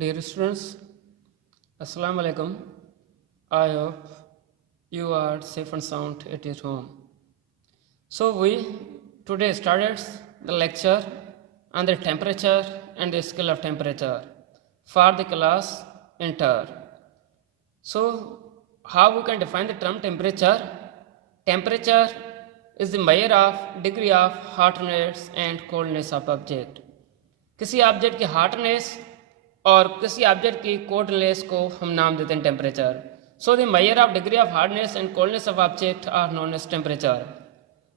Dear students, Assalamu alaikum. I hope you are safe and sound at your home. So we today started the lecture on the temperature and the scale of temperature for the class inter. So how we can define the term temperature? Temperature is the measure of degree of hotness and coldness of object. किसी object की hotness और किसी object की coldness को हम नाम देते हैं temperature. So the measure of degree of hardness and coldness of object are known as temperature.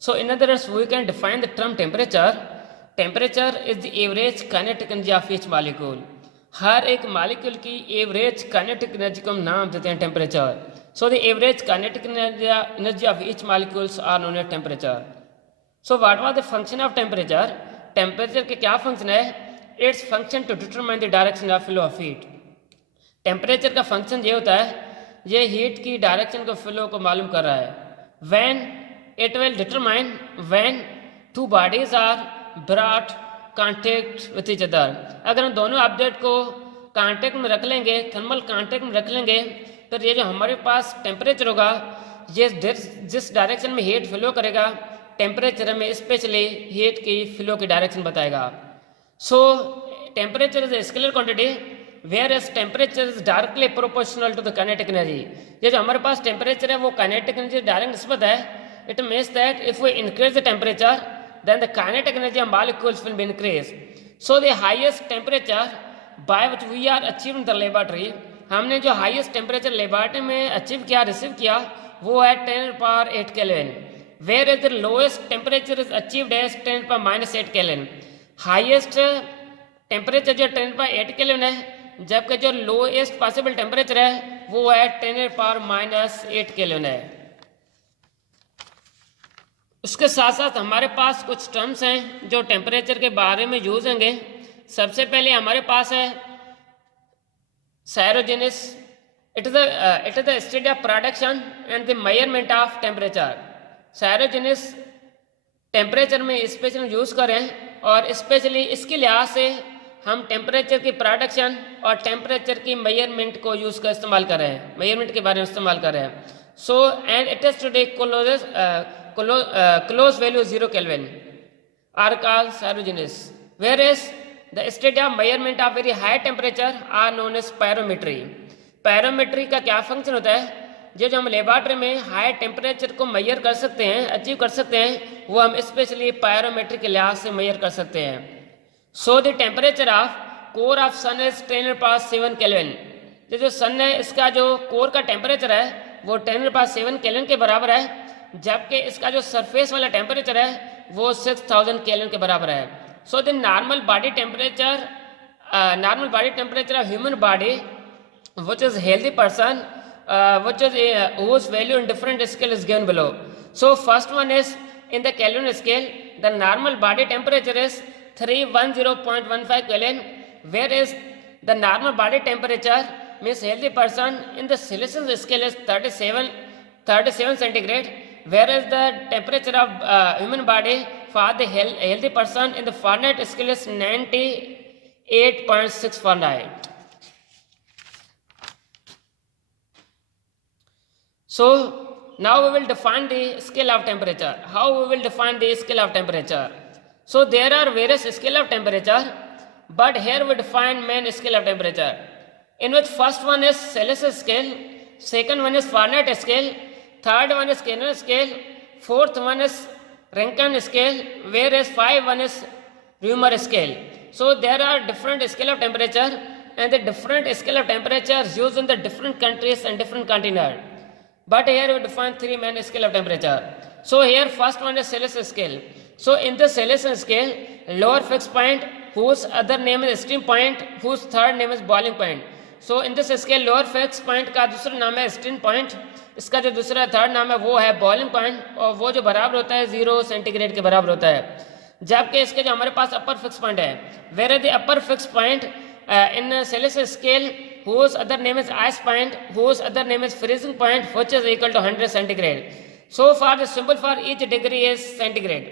So in other words we can define the term temperature. Temperature is the average kinetic energy of each molecule. हर एक molecule की average kinetic energy को हम नाम देते हैं temperature. So the average kinetic energy of each molecules are known as temperature. So what was the function of temperature? Temperature के क्या फंक्शन है? It's function to determine the direction of flow of heat. Temperature का function ये होता है, ये heat की direction को फ्लो को मालूम कर रहा है. When it will determine when two bodies are brought contact with each other. अगर हम दोनों ऑब्जेक्ट को कांटेक्ट में रख लेंगे, थर्मल कांटेक्ट में रख लेंगे, तो ये जो हमारे पास टेम्परेचर होगा, ये जिस डायरेक्शन में हीट फ्लो करेगा, टेम्परेचर में स्पेशली हीट की फ्लो की डायरेक्शन बताएगा. So temperature is a scalar quantity whereas temperature is directly proportional to the kinetic energy. ये जो हमारे पास टेम्परेचर है वो काइनेटिक एनर्जी डायरेक्ट निस्बत है. It means that if we increase the temperature then the kinetic energy of molecules will be increase. So the highest temperature by which we are achieve in the laboratory, हमने जो highest temperature laboratory में achieve किया, receive किया, वो है 10⁸ kelvin. Where is the lowest temperature is achieved as 10⁻⁸ kelvin. Highest temperature जो 10⁸ kelvin है, जबकि जो लोएस्ट पॉसिबल टेम्परेचर है वो है 10⁻⁸ केल्विन है. उसके साथ साथ हमारे पास कुछ टर्म्स हैं जो टेम्परेचर के बारे में यूज होंगे. सबसे पहले हमारे पास है cryogenics. It is the study of production and the measurement of temperature. Cryogenics temperature में स्पेशल यूज करें और स्पेशली इसके लिहाज से हम टेम्परेचर की प्रोडक्शन और टेम्परेचर की मेजरमेंट को यूज कर इस्तेमाल कर रहे हैं, मेजरमेंट के बारे में इस्तेमाल कर रहे हैं. So and it is today close value 0 kelvin are called cryogenics, where is the study of measurement of very high temperature are known as pyrometry. Pyrometry का क्या फंक्शन होता है? जो हम लेबोरेटरी में हाई टेम्परेचर को मेजर कर सकते हैं, अचीव कर सकते हैं, वो हम स्पेशली पायरोमेट्री के लिहाज से मेजर कर सकते हैं. So the temperature of core of sun is 10⁻⁷ kelvin. जो सन है इसका जो कोर का टेम्परेचर है वो 10⁻⁷ केल्विन के बराबर है, जबकि इसका जो सरफेस वाला टेम्परेचर है वो 6000 केल्विन के बराबर है. So the normal body temperature of human body which is healthy person which is whose value in different scale is given below. So first one is in the Kelvin scale, the normal body temperature is 310.15 Kelvin, whereas the normal body temperature means healthy person in the Celsius scale is 37 centigrade, whereas the temperature of human body for the healthy person in the Fahrenheit scale is 98.6 Fahrenheit. So now we will define the scale of temperature. How we will define the scale of temperature? So there are various scale of temperature, but here we define main scale of temperature, in which first one is Celsius scale, second one is Fahrenheit scale, third one is Kelvin scale, fourth one is Rankine scale, whereas fifth one is Reaumur scale. So there are different scale of temperature, and the different scale of temperature is used in the different countries and different continents. But here we define three main scale of temperature. So here first one is Celsius scale. So in the Celsius scale, lower fixed point whose other name is steam point, whose third name is boiling point. So in this scale lower fixed point का दूसरा नाम है steam point, इसका जो दूसरा third नाम है वो है boiling point, और वो जो बराबर होता है 0 सेंटीग्रेड के बराबर होता है. जबकि इसके जो हमारे पास अपर फिक्स पॉइंट है, where the upper fixed point in Celsius scale whose other name is ice point, whose other name is freezing point, which is equal to 100 centigrade. So far the symbol for each degree is centigrade.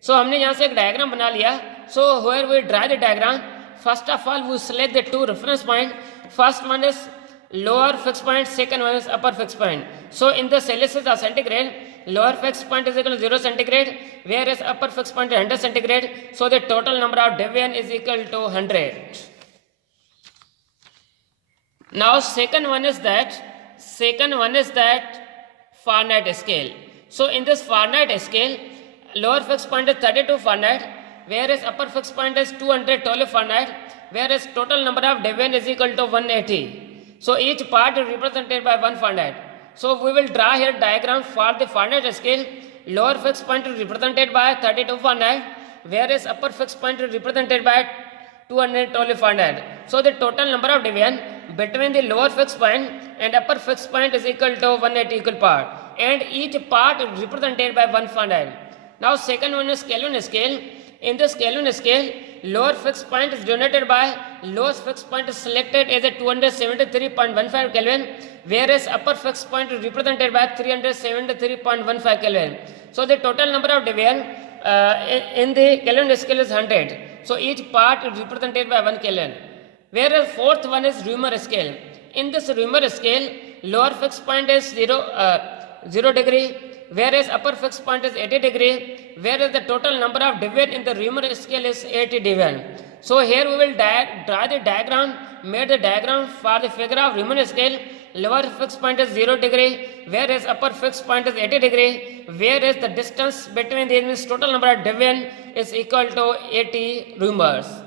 So हमने यहाँ से एक diagram बना लिया. So where we draw the diagram, first of all we select the two reference point. First one is lower fixed point, second one is upper fixed point. So in the Celsius or centigrade, lower fixed point is equal to 0 centigrade, whereas upper fixed point is 100 centigrade. So the total number of deviation is equal to 100. Now second one is that Fahrenheit scale. So in this Fahrenheit scale, lower fixed point is 32 Fahrenheit, whereas upper fixed point is 212 Fahrenheit, whereas total number of deviation is equal to 180. So each part is represented by 1 Fahrenheit. So we will draw here diagram for the Fahrenheit scale. Lower fixed point is represented by 32 Fahrenheit, whereas upper fixed point is represented by 212 Fahrenheit. So the total number of deviation between the lower fixed point and upper fixed point is equal to 180 equal part, and each part is represented by 1 Fahrenheit. Now second one is Kelvin scale. In this Kelvin scale, lower fixed point is denoted by lowest fixed point is selected as a 273.15 Kelvin, whereas upper fixed point is represented by 373.15 Kelvin. So the total number of deviation in the Kelvin scale is 100. So each part is represented by 1 Kelvin. Whereas fourth one is Rømer scale. In this Rømer scale, lower fixed point is 0 degree, whereas upper fixed point is 80 degree, whereas the total number of deviation in the Rømer scale is 80 deviation. So here we will draw the diagram, made the diagram for the figure of Rømer scale. Lower fixed point is 0 degree, whereas upper fixed point is 80 degree, whereas the distance between these total number of deviation is equal to 80 Rømers.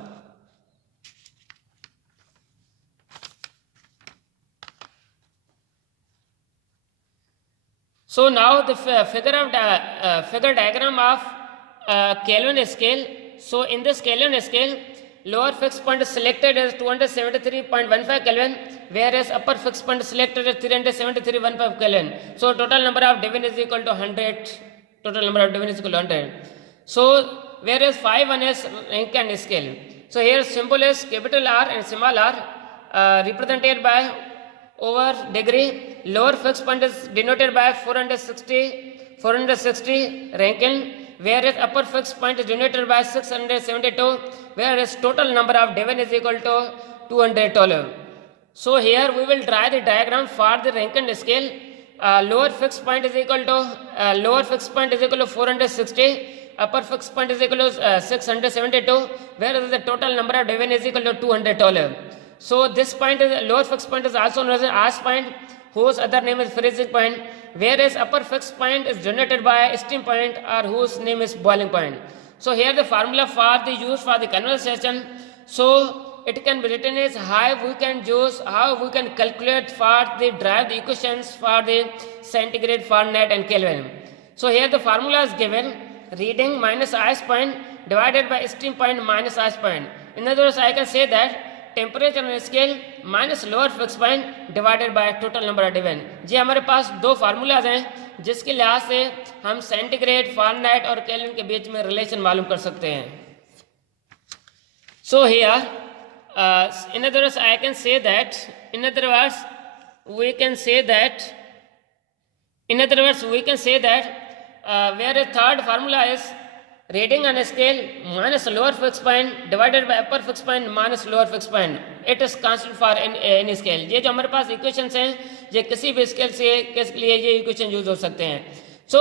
So now the figure diagram of Kelvin scale. So in this Kelvin scale, lower fixed point is selected as 273.15 Kelvin, whereas upper fixed point is selected as 373.15 Kelvin. So total number of deviation is equal to 100. Total number of deviation is equal to 100. So whereas 5 is Rankine scale. So here symbol is capital R and small r represented by over degree. Lower fixed point is denoted by 460 Rankine, whereas upper fixed point is denoted by 672, whereas total number of deviation is equal to 212. So here we will draw the diagram for the Rankine scale. Lower fixed point is equal to 460. Upper fixed point is equal to 672, whereas the total number of deviation is equal to 212. So this point is lower fixed point is also known as arch point, whose other name is freezing point, whereas upper fixed point is denoted by steam point, or whose name is boiling point. So here the formula for the use for the conversation. So it can be written as how we can calculate for the derive the equations for the centigrade, Fahrenheit and Kelvin. So here the formula is given: reading minus ice point divided by steam point minus ice point. In other words, I can say that temperature scale minus lower fix point divided by total number of division. जी हमारे पास दो formulas हैं जिसके लिहाज से हम centigrade, Fahrenheit और केल्विन के बीच में रिलेशन मालूम कर सकते हैं। So here in other words I can say that we can say that where a third formula is reading on a scale minus lower fixed point divided by upper fixed point minus lower fixed point. It is constant for any scale. ये जो हमारे पास equations हैं ये किसी भी scale से के लिए ये इक्वेशन यूज हो सकते हैं। So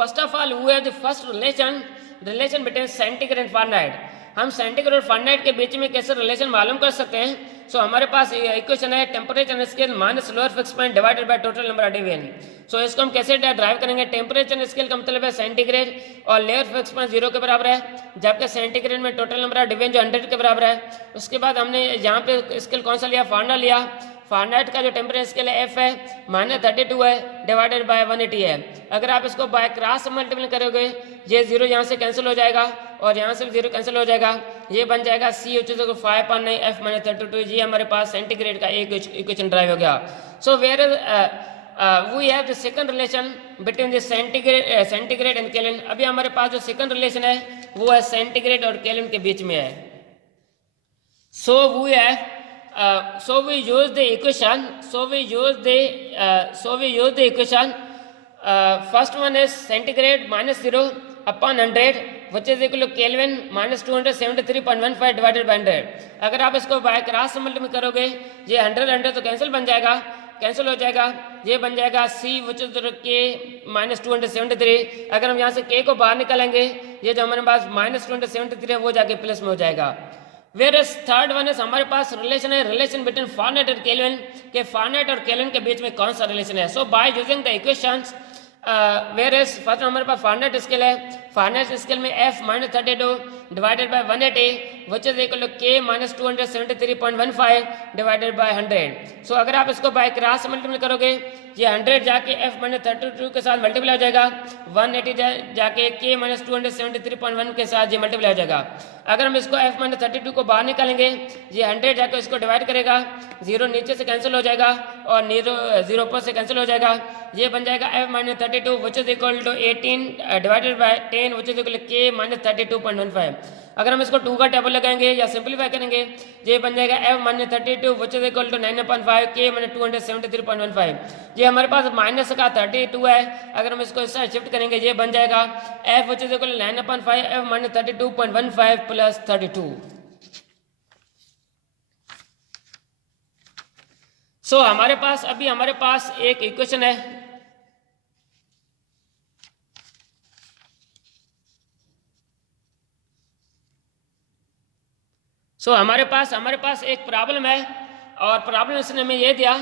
first of all we have the first relation between centigrade and Fahrenheit. हम सेंटीग्रेड और फारेनहाइट के बीच में कैसे रिलेशन मालूम कर सकते हैं? सो हमारे पास इक्वेशन है temperature scale minus lower fix point divided by total number of division. So इसको हम कैसे ड्राइव करेंगे? टेम्परेचर स्केल का मतलब है सेंटीग्रेड और लोअर फिक्स पॉइंट 0 के बराबर है, जबकि सेंटीग्रेड में टोटल नंबर ऑफ डिवीजन जो 100 के बराबर है। उसके बाद हमने यहाँ पे स्केल कौन सा लिया? फारेनहाइट लिया। फारेनहाइट का जो टेम्परेचर स्केल है एफ है -32 है डिवाइडेड बाय 180 है। अगर आप इसको बाय क्रॉस मल्टीप्लाई करोगे ये 0 यहाँ से कैंसिल हो जाएगा और यहाँ से भी 0 कैंसिल हो जाएगा, ये बन जाएगा सी उच्च 5/9 f -32। ये हमारे पास सेंटीग्रेड का एक इक्वेशन ड्राइव हो गया। So where we have the second relation between the centigrade and kelvin. अभी हमारे पास जो सेकंड रिलेशन है वो है सेंटीग्रेड और केल्विन के बीच में है। So we use the equation. First one is centigrade -0 upon 100, which is equal to kelvin minus 273.15 divided by 100। अगर आप इसको बाय क्रॉस मल्टीप्लाई करोगे ये 100 तो कैंसिल बन जाएगा, कैंसिल हो जाएगा, ये बन जाएगा सी विच इज के माइनस 273। अगर हम यहाँ से के को बाहर निकालेंगे ये जो हमारे पास माइनस 273 है वो जाके प्लस में हो जाएगा। Where is third one is हमारे पास रिलेशन है, रिलेशन बिटवीन फारेनहाइट और केल्विन, के फारेनहाइट और केल्विन के बीच में कौन सा रिलेशन है। So by using the equations where is first हमारे पास फारेनहाइट स्केल है, फारेनहाइट स्केल में f minus 32 divided by 180 which is equal to k minus 273.15 divided by 100। सो अगर आप इसको बाय क्रॉस मल्टीप्लाई करोगे ये 100 जाके f माइनस 32 के साथ मल्टीप्लाई हो जाएगा, 180 जाके k माइनस 273.1 के साथ ये मल्टीप्लाई हो जाएगा। अगर हम इसको f माइनस 32 को बाहर निकालेंगे ये 100 जाके इसको डिवाइड करेगा, 0 नीचे से कैंसिल हो जाएगा और 0 ऊपर से कैंसिल हो जाएगा, ये बन जाएगा f minus 32 which is equal to 18 divided by 10 which is equal to k minus 32.15। अगर हम इसको 2 का टेबल लगाएंगे या सिंपलीफाई करेंगे ये बन जाएगा f minus 32 which is equal to 9.5 k minus 273.15। ये हमारे पास माइनस का 32 है, अगर हम इसको इस साइड शिफ्ट करेंगे ये बन जाएगा f which is equal to 9.5 f minus 32.15 plus 32। So हमारे पास अभी हमारे पास एक इक्वेशन है, सो हमारे पास एक प्रॉब्लम है और प्रॉब्लम इसने हमें ये दिया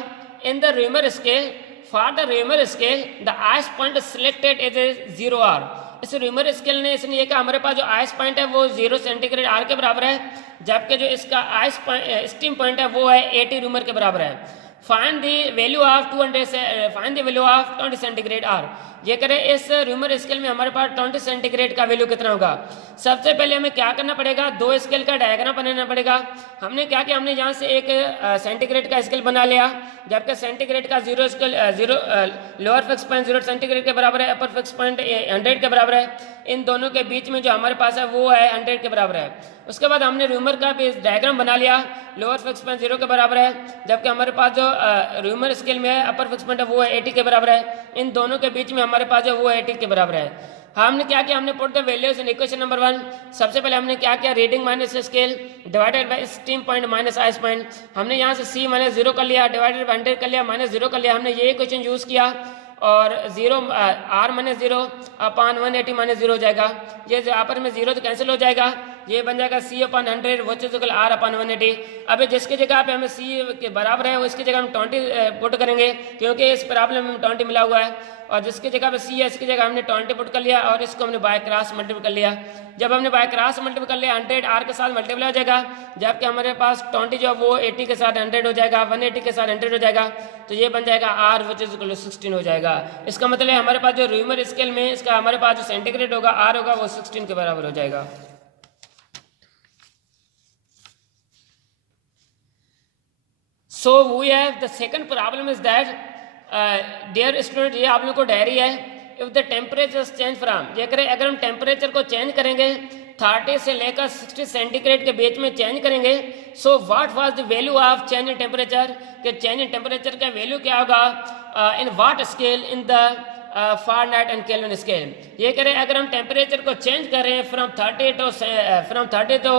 in the Réaumur scale for the Réaumur scale the ice point selected is 0 R. इस र्यूमर स्केल ने इसने ये कहा हमारे पास जो आइस पॉइंट है वो 0 सेंटीग्रेड आर के बराबर है, जबकि जो इसका स्टीम पॉइंट है वो है 80 र्यूमर के बराबर है। Find the value of 20 centigrade R. ये करें इस र्यूमर स्केल में हमारे पास 20 सेंटीग्रेड का वैल्यू कितना होगा। सबसे पहले हमें क्या करना पड़ेगा, दो स्केल का डायग्राम बनाना पड़ेगा। हमने क्या किया, हमने यहाँ से एक सेंटीग्रेड का स्केल बना लिया, जबकि सेंटीग्रेड का लोअर फिक्स पॉइंट 0 सेंटीग्रेड के बराबर है, अपर फिक्स पॉइंट 100 के बराबर है। इन दोनों के बीच में जो हमारे पास है वो है 100 के बराबर है। उसके बाद हमने र्यूमर का भी डायग्राम बना लिया, लोअर फिक्स पॉइंट 0 के बराबर है, जबकि हमारे पास जो र्यूमर स्केल में है अपर फिक्स पॉइंट है वो है 80 के बराबर है। इन दोनों के बीच में हमारे पास जो वो 80 के बराबर है। हमने क्या किया, हमने put the values in equation number 1। सबसे पहले हमने क्या किया, reading minus scale divided by steam point minus ice point. हमने यहाँ से c माइनस 0 कर लिया, डिवाइडेड बाय 100 कर लिया, माइनस 0 कर लिया। हमने ये इक्वेशन यूज किया और 0 r माइनस 0 अपॉन 180 माइनस 0 हो जाएगा। ये जो आपस में 0 तो कैंसिल हो जाएगा, ये बन जाएगा c upon 100 which is equal r upon 180। अब जिसकी जगह पे हमें c के बराबर है उसकी जगह हम 20 पुट करेंगे, क्योंकि इस प्रॉब्लम में 20 मिला हुआ है। और जिसकी जगह पे c है इसकी जगह हमने 20 पुट कर लिया और इसको हमने बाय क्रॉस मल्टीप्लाई कर लिया। जब हमने बाय क्रॉस मल्टीप्लाई कर लिया 100 r के साथ मल्टीप्लाई हो जाएगा, जबकि हमारे पास 20 जो है वो 80 के साथ 100 हो जाएगा, 180 के साथ 100 हो जाएगा, तो ये बन जाएगा r which is equal to 16 हो जाएगा। इसका मतलब है हमारे पास जो र्यूमर स्केल में इसका हमारे पास जो सेंटीग्रेड होगा r होगा वो 16 के बराबर हो जाएगा। So we have the second problem is that dear student, ये आप लोग को डायरी है, if the temperature change from, ये करें अगर हम टेम्परेचर को चेंज करेंगे 30 से लेकर 60 सेंटीग्रेड के बीच में चेंज करेंगे, so what was the value of change in temperature, कि चेंज इन टेम्परेचर का वैल्यू क्या होगा in what scale, in the Fahrenheit and kelvin scale. ये करें अगर हम टेम्परेचर को चेंज करें फ्रॉम 30 to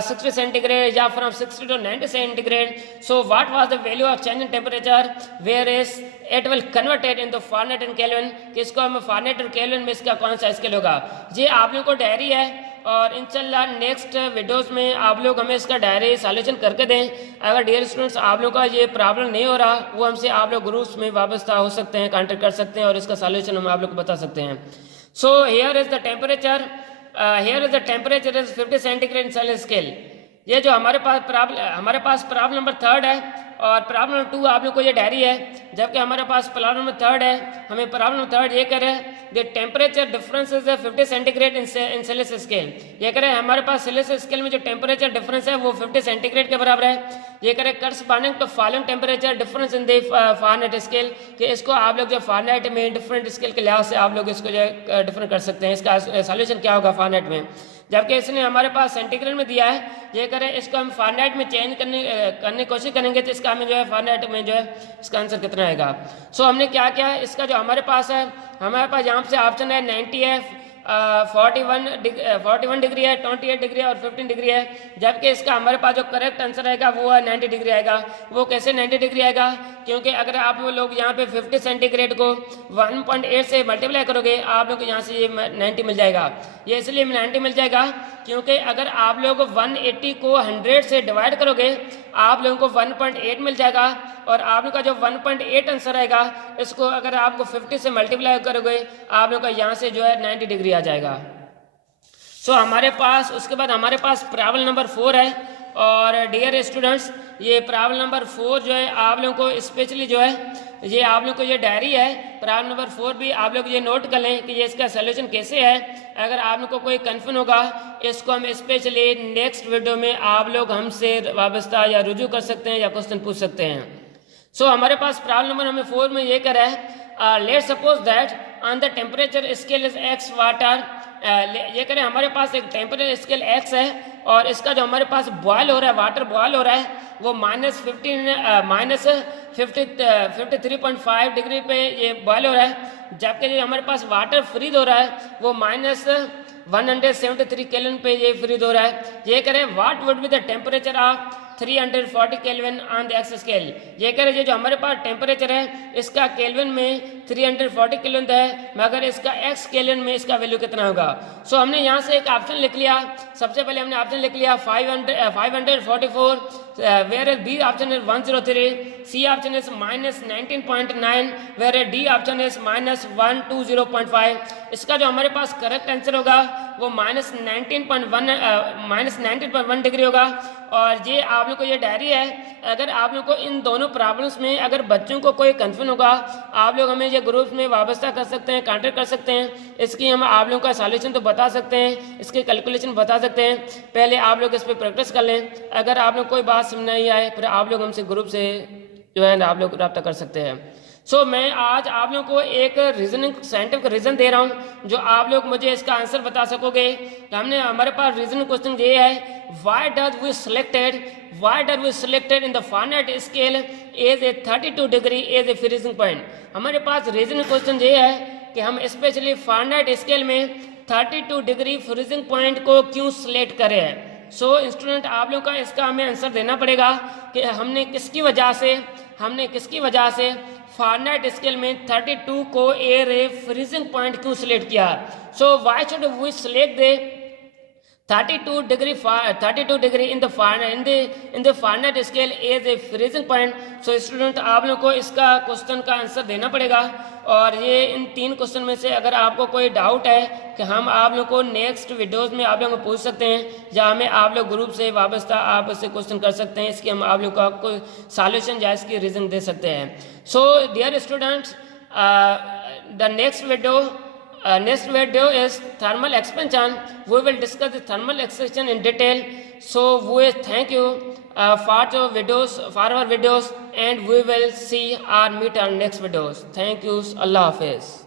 60 सेंटीग्रेड या from 60 to 90 centigrade, so what was the value of change in temperature where is it will converted in the Fahrenheit and kelvin, कि इसको हम फारेनहाइट और केल्विन में इसका कौन सा स्केल होगा। ये आप लोगों को डायरी है और इंशाल्लाह नेक्स्ट वीडियोस में आप लोग हमें इसका डायरी सॉल्यूशन करके दें। अगर डियर स्टूडेंट्स आप लोगों का ये प्रॉब्लम नहीं हो रहा वो हमसे आप लोग ग्रुप्स में वाबस्ता हो सकते हैं, कांटेक्ट कर सकते हैं और इसका सॉल्यूशन हम आप लोग को बता सकते हैं। So here is the temperature, here is the temperature is 50 centigrade Celsius scale. ये जो हमारे पास प्रॉब्लम नंबर 3 है और प्रॉब्लम नंबर 2 आप लोग को ये डायरी है, जबकि हमारे पास प्रॉब्लम नंबर 3 है। हमें प्रॉब्लम नंबर 3 ये करे the temperature difference is 50 centigrade in Celsius scale. ये करे हमारे पास सेल्सियस स्केल में जो टेम्परेचर डिफरेंस है वो 50 सेंटीग्रेड के बराबर है। ये करे corresponding to following temperature difference in the Fahrenheit scale, कि इसको आप लोग जो फारेनहाइट में डिफरेंट स्केल के लिहाज से आप लोग इसको जो है डिफरेंट कर सकते हैं। इसका सॉल्यूशन क्या होगा फारेनहाइट में, जबकि इसने हमारे पास सेंटीग्रेड में दिया है। ये करें इसको हम फारेनहाइट में चेंज करने की कोशिश करेंगे तो इसका हमें जो है फारेनहाइट में जो है इसका आंसर कितना आएगा। सो हमने क्या किया, इसका जो हमारे पास है, हमारे पास यहाँ से ऑप्शन है 90 है 41 डिग्री है, 28 डिग्री है और 15 डिग्री है, जबकि इसका हमारे पास जो करेक्ट आंसर आएगा वो है 90 डिग्री आएगा। वो कैसे 90 डिग्री आएगा? क्योंकि अगर आप लोग यहाँ पे 50 सेंटीग्रेड को 1.8 से मल्टीप्लाई करोगे, आप लोग को यहाँ से ये 90 मिल जाएगा। ये इसलिए 90 मिल जाएगा क्योंकि अगर आप लोग 180 को 100 से डिवाइड करोगे, आप लोगों को 1.8 मिल जाएगा, और आप लोग का जो 1.8 आंसर आएगा, इसको अगर आपको 50 से मल्टीप्लाई करोगे, आप लोग का यहाँ से जो है 90 डिग्री आ जाएगा। सो हमारे पास उसके बाद हमारे पास प्रॉब्लम नंबर 4 है। और डियर स्टूडेंट्स, ये प्रॉब्लम नंबर 4 जो है आप लोगों को स्पेशली जो है ये आप लोग को ये डायरी है, प्रॉब्लम नंबर 4 भी आप लोग ये नोट कर लें कि ये इसका सोल्यूशन कैसे है। अगर आप लोग को कोई कन्फ्यूजन होगा, इसको हम स्पेशली नेक्स्ट वीडियो में आप लोग हमसे वाबस्ता या रुजू कर सकते हैं या क्वेश्चन पूछ सकते हैं। सो हमारे पास प्रॉब्लम नंबर हमें 4 में ये करा है, let suppose that on the temperature scale is x water. ये करें हमारे पास एक टेम्परेचर स्केल एक्स है, और इसका जो हमारे पास बॉयल हो रहा है, वाटर बॉयल हो रहा है, वो -53.5 डिग्री पे ये बॉयल हो रहा है, जबकि जो हमारे पास वाटर फ्रीज हो रहा है वो -173 केल्विन पे ये फ्रीज हो रहा है। ये करें what would be the temperature of 340 kelvin on the x scale. ये कह रहे जो हमारे पास टेम्परेचर है इसका केल्विन में 340 केल्विन है, मगर इसका एक्स केल्विन में इसका वैल्यू कितना होगा। सो हमने यहाँ से एक ऑप्शन लिख लिया। सबसे पहले हमने ऑप्शन लिख लिया 544, whereas B option is 103, C option is -19.9, whereas D option is -120.5। इसका जो हमारे पास करेक्ट आंसर होगा वो -19.1 डिग्री होगा। और ये आप लोग को ये डायरी है। अगर आप लोग को इन दोनों प्रॉब्लम्स में अगर बच्चों को कोई कन्फ्यूजन होगा, आप लोग हमें ये ग्रुप्स में वाबस्ता कर सकते हैं, कांटेक्ट कर सकते हैं। इसकी हम आप लोगों का सॉल्यूशन तो बता सकते हैं, इसके कैलकुलेशन बता सकते हैं। पहले आप लोग इस पर प्रैक्टिस कर लें। अगर आप लोग कोई बात समझ नहीं आए, फिर आप लोग हमसे ग्रुप से जो है आप लोग रब्ता कर सकते हैं। सो मैं आज आप लोगों को एक रीजनिंग साइंटिफिक रीजन दे रहा हूँ, जो आप लोग मुझे इसका आंसर बता सकोगे। हमने हमारे पास रीजनिंग क्वेश्चन ये है, why did we selected in the Fahrenheit scale as a 32 degree as a freezing point। हमारे पास रीजनिंग क्वेश्चन ये है कि हम स्पेशली फारेनहाइट स्केल में 32 डिग्री फ्रीजिंग पॉइंट को क्यों सिलेक्ट करे हैं। सो स्टूडेंट, आप लोग का इसका हमें आंसर देना पड़ेगा कि हमने किसकी वजह से फारेनहाइट स्केल में 32 को एयर फ्रीजिंग पॉइंट क्यों सिलेक्ट किया। So why should we select the 32 degree in the Fahrenheit scale as a freezing point। So student, आप लोग को इसका क्वेश्चन का आंसर देना पड़ेगा। और ये इन 3 क्वेश्चन में से अगर आपको कोई डाउट है कि हम आप लोग को नेक्स्ट वीडियोस में आप लोग को पूछ सकते हैं, या हमें आप लोग ग्रुप से वाबस्ता आप इससे क्वेश्चन कर सकते हैं, इसकी हम आप लोग को आपको सॉल्यूशन या इसकी रीजन दे सकते हैं। So dear students, the next video is thermal expansion। We will discuss the thermal expansion in detail। So we thank you for our videos, and we will see or meet our next videos। Thank you। Allah Hafiz।